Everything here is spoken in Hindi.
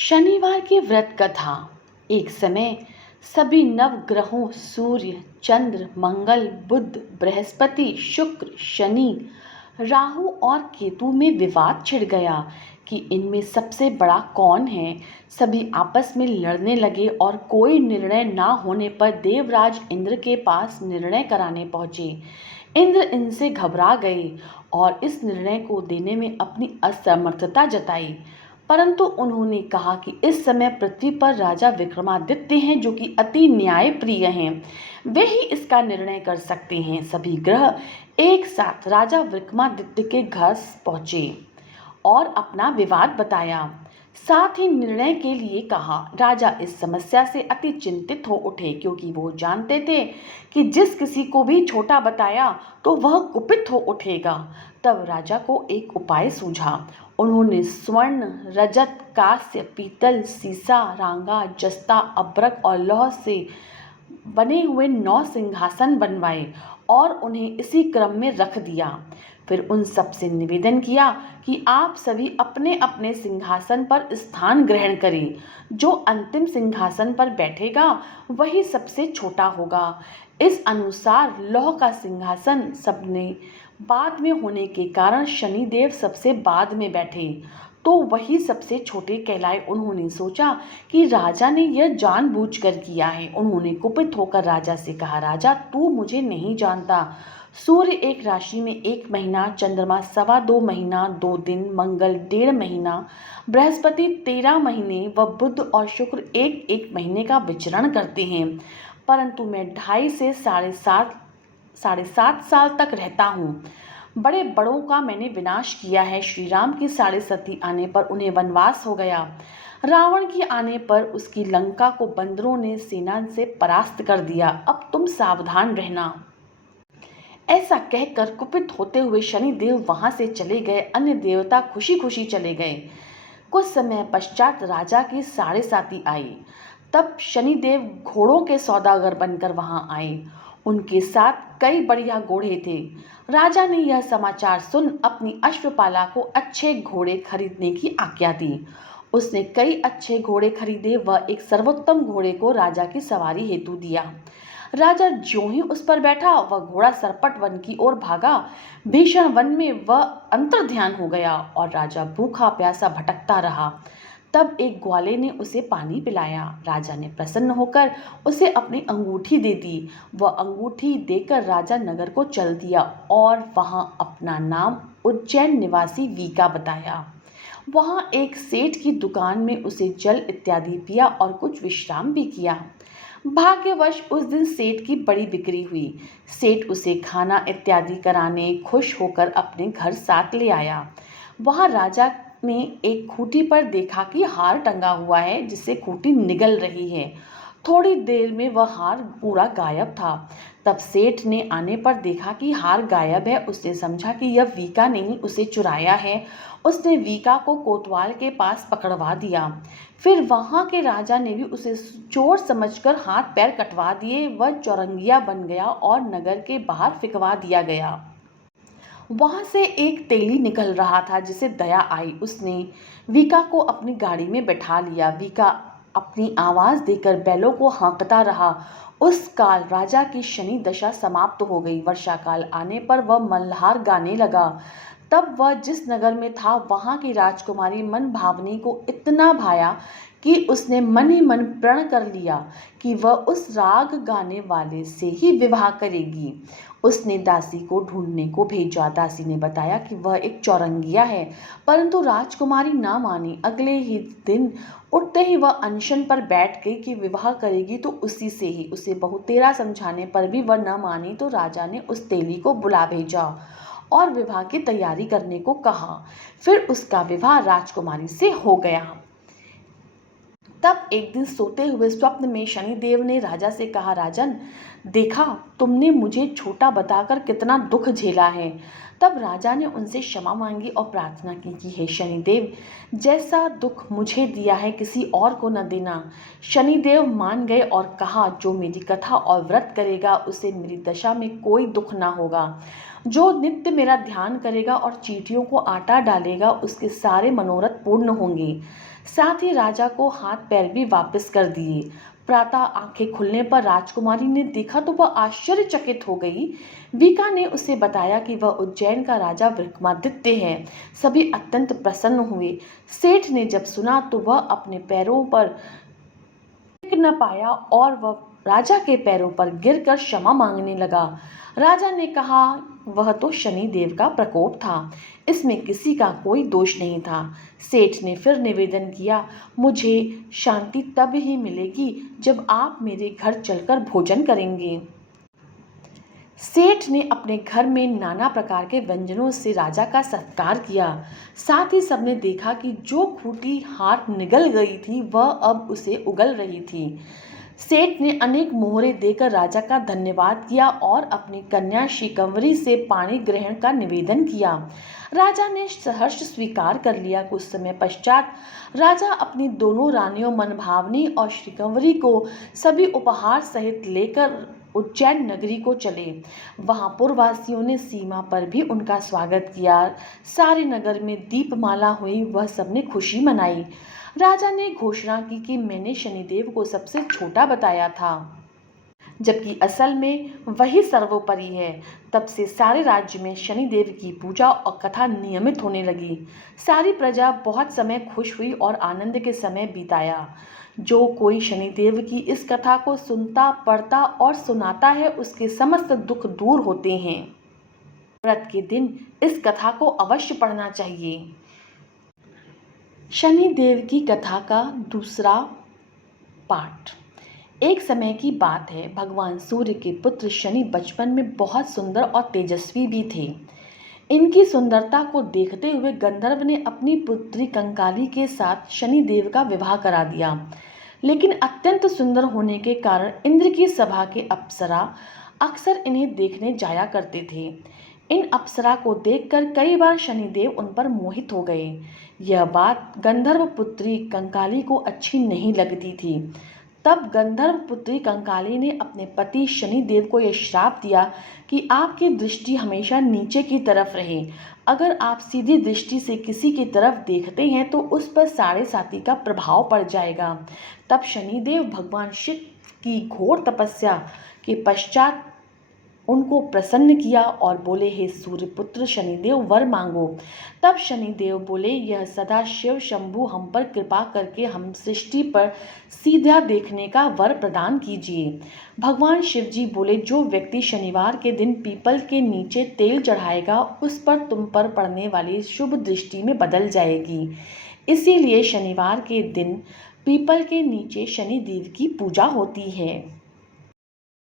शनिवार की व्रत कथा। एक समय सभी नवग्रहों सूर्य, चंद्र, मंगल, बुध, बृहस्पति, शुक्र, शनि, राहु और केतु में विवाद छिड़ गया कि इनमें सबसे बड़ा कौन है। सभी आपस में लड़ने लगे और कोई निर्णय ना होने पर देवराज इंद्र के पास निर्णय कराने पहुंचे। इंद्र इनसे घबरा गए और इस निर्णय को देने में अपनी असमर्थता जताई। परंतु उन्होंने कहा कि इस समय पृथ्वी पर राजा विक्रमादित्य हैं, जो कि अति न्यायप्रिय हैं। वे ही इसका निर्णय कर सकते हैं। सभी ग्रह एक साथ राजा विक्रमादित्य के घर पहुंचे और अपना विवाद बताया, साथ ही निर्णय के लिए कहा। राजा इस समस्या से अति चिंतित हो उठे, क्योंकि वो जानते थे कि जिस किसी को भी छोटा बताया तो वह कुपित हो उठेगा। तब राजा को एक उपाय सूझा। उन्होंने स्वर्ण, रजत, कांस्य, पीतल, सीसा, रांगा, जस्ता, अभ्रक और लौह से बने हुए 9 सिंहासन बनवाए और उन्हें इसी क्रम में रख दिया। फिर उन सब से निवेदन किया कि आप सभी अपने अपने सिंहासन पर स्थान ग्रहण करें। जो अंतिम सिंहासन पर बैठेगा वही सबसे छोटा होगा। इस अनुसार लौह का सिंहासन सबने बाद में होने के कारण शनिदेव सबसे बाद में बैठे, तो वही सबसे छोटे कहलाए। उन्होंने सोचा कि राजा ने यह जानबूझकर किया है। उन्होंने कुपित होकर राजा से कहा, राजा तू मुझे नहीं जानता। सूर्य एक राशि में 1 महीना, चंद्रमा 2.25 महीना 2 दिन, मंगल 1.5 महीना, बृहस्पति 13 महीने व बुध और शुक्र 1-1 महीने का विचरण करते हैं। परंतु मैं 2.5 से साढ़े सात साल तक रहता हूँ। बड़े बड़ों का मैंने विनाश किया है। श्री राम की 7.5 आने पर उन्हें वनवास हो गया। रावण की आने पर उसकी लंका को बंदरों ने सेना से परास्त कर दिया। अब तुम सावधान रहना। ऐसा कहकर कुपित होते हुए शनिदेव वहां से चले गए। अन्य देवता खुशी खुशी चले गए। कुछ समय पश्चात राजा की 7.5 आई। तब शनिदेव घोड़ों के सौदागर बनकर वहां आए। उनके साथ कई बढ़िया घोड़े थे। राजा ने यह समाचार सुन अपनी अश्वपाला को अच्छे घोड़े खरीदने की आज्ञा दी। उसने कई अच्छे घोड़े खरीदे व एक सर्वोत्तम घोड़े को राजा की सवारी हेतु दिया। राजा ज्यों ही उस पर बैठा वह घोड़ा सरपट वन की ओर भागा। भीषण वन में वह अंतर्ध्यान हो गया और राजा भूखा प्यासा भटकता रहा। तब एक ग्वाले ने उसे पानी पिलाया। राजा ने प्रसन्न होकर उसे अपनी अंगूठी दे दी। वह अंगूठी देकर राजा नगर को चल दिया और वहां अपना नाम उज्जैन निवासी वीका बताया। वहां एक सेठ की दुकान में उसे जल इत्यादि पिया और कुछ विश्राम भी किया। भाग्यवश उस दिन सेठ की बड़ी बिक्री हुई। सेठ उसे खाना इत्यादि कराने खुश होकर अपने घर साथ ले आया। वहां राजा ने एक खूंटी पर देखा कि हार टंगा हुआ है, जिससे खूंटी निगल रही है। थोड़ी देर में वह हार पूरा गायब था। तब सेठ ने आने पर देखा कि हार गायब है। उसने समझा कि यह वीका ने ही उसे चुराया है। उसने वीका को कोतवाल के पास पकड़वा दिया। फिर वहां के राजा ने भी उसे चोर समझकर हाथ पैर कटवा दिए। वह चौरंगिया बन गया और नगर के बाहर फिकवा दिया गया। वहां से एक तेली निकल रहा था, जिसे दया आई। उसने वीका को अपनी गाड़ी में बैठा लिया। वीका अपनी आवाज देकर बैलों को हाँकता रहा। उस काल राजा की शनि दशा समाप्त हो गई। वर्षा काल आने पर वह मल्हार गाने लगा। तब वह जिस नगर में था वहां की राजकुमारी मन भावनी को इतना भाया कि उसने मन ही मन प्रण कर लिया कि वह उस राग गाने वाले से ही विवाह करेगी। उसने दासी को ढूंढने को भेजा। दासी ने बताया कि वह एक चौरंगिया है, परंतु राजकुमारी ना मानी। अगले ही दिन उठते ही वह अनशन पर बैठ गई कि विवाह करेगी तो उसी से ही। उसे बहुतेरा समझाने पर भी वह न मानी, तो राजा ने उस तेली को बुला भेजा और विवाह की तैयारी करने को कहा। फिर उसका विवाह राजकुमारी से हो गया। तब एक दिन सोते हुए स्वप्न में शनिदेव ने राजा से कहा, राजन देखा, तुमने मुझे छोटा बताकर कितना दुख झेला है। तब राजा ने उनसे क्षमा मांगी और प्रार्थना की कि हे शनिदेव, जैसा दुख मुझे दिया है किसी और को न देना। शनिदेव मान गए और कहा, जो मेरी कथा और व्रत करेगा उसे मेरी दशा में कोई दुख ना होगा। जो नित्य मेरा ध्यान करेगा और चींटियों को आटा डालेगा उसके सारे मनोरथ पूर्ण होंगे। साथ ही राजा को हाथ पैर भी वापस कर दिए। प्रातः आंखें खुलने पर राजकुमारी ने देखा तो वह आश्चर्यचकित हो गई। वीका ने उसे बताया कि वह उज्जैन का राजा विक्रमादित्य है। सभी अत्यंत प्रसन्न हुए। सेठ ने जब सुना तो वह अपने पैरों पर टिक न पाया और वह राजा के पैरों पर गिरकर क्षमा मांगने लगा। राजा ने कहा, वह तो शनि देव का प्रकोप था, इसमें किसी का कोई दोष नहीं था। सेठ ने फिर निवेदन किया, मुझे शांति तब ही मिलेगी जब आप मेरे घर चलकर भोजन करेंगे। सेठ ने अपने घर में नाना प्रकार के व्यंजनों से राजा का सत्कार किया। साथ ही सबने देखा कि जो खूंटी हाथ निगल गई थी वह अब उसे उगल रही थी। सेठ ने अनेक मोहरे देकर राजा का धन्यवाद किया और अपनी कन्या शिकंवरी से पाणी ग्रहण का निवेदन किया। राजा ने सहर्ष स्वीकार कर लिया। कुछ समय पश्चात राजा अपनी दोनों रानियों मनभावनी और शिकंवरी को सभी उपहार सहित लेकर उज्जैन नगरी को चले। वहां पुरवासियों ने सीमा पर भी उनका स्वागत किया। सारे नगर में दीपमाला हुई, वह सबने खुशी मनाई। राजा ने घोषणा की कि मैंने शनिदेव को सबसे छोटा बताया था, जबकि असल में वही सर्वोपरि है। तब से सारे राज्य में शनिदेव की पूजा और कथा नियमित होने लगी। सारी प्रजा बहुत समय खुश हुई और आनंद के समय बिताया। जो कोई शनिदेव की इस कथा को सुनता, पढ़ता और सुनाता है, उसके समस्त दुख दूर होते हैं। व्रत के दिन इस कथा को अवश्य पढ़ना चाहिए। शनिदेव की कथा का दूसरा पाठ। एक समय की बात है, भगवान सूर्य के पुत्र शनि बचपन में बहुत सुंदर और तेजस्वी भी थे। इनकी सुंदरता को देखते हुए गंधर्व ने अपनी पुत्री कंकाली के साथ शनिदेव का विवाह करा दिया। लेकिन अत्यंत सुंदर होने के कारण इंद्र की सभा के अप्सरा अक्सर इन्हें देखने जाया करते थे। इन अप्सरा को देखकर कई बार शनिदेव उन पर मोहित हो गए। यह बात गंधर्व पुत्री कंकाली को अच्छी नहीं लगती थी। तब गंधर्व पुत्री कंकाली ने अपने पति शनिदेव को यह श्राप दिया कि आपकी दृष्टि हमेशा नीचे की तरफ रहे। अगर आप सीधी दृष्टि से किसी की तरफ देखते हैं तो उस पर साढ़े साती का प्रभाव पड़ जाएगा। तब शनिदेव भगवान शिव की घोर तपस्या के पश्चात उनको प्रसन्न किया और बोले, हे सूर्यपुत्र शनिदेव, वर मांगो। तब शनिदेव बोले, यह सदा शिव शंभु हम पर कृपा करके हम सृष्टि पर सीधा देखने का वर प्रदान कीजिए। भगवान शिव जी बोले, जो व्यक्ति शनिवार के दिन पीपल के नीचे तेल चढ़ाएगा उस पर तुम पर पड़ने वाली शुभ दृष्टि में बदल जाएगी। इसीलिए शनिवार के दिन पीपल के नीचे शनिदेव की पूजा होती है।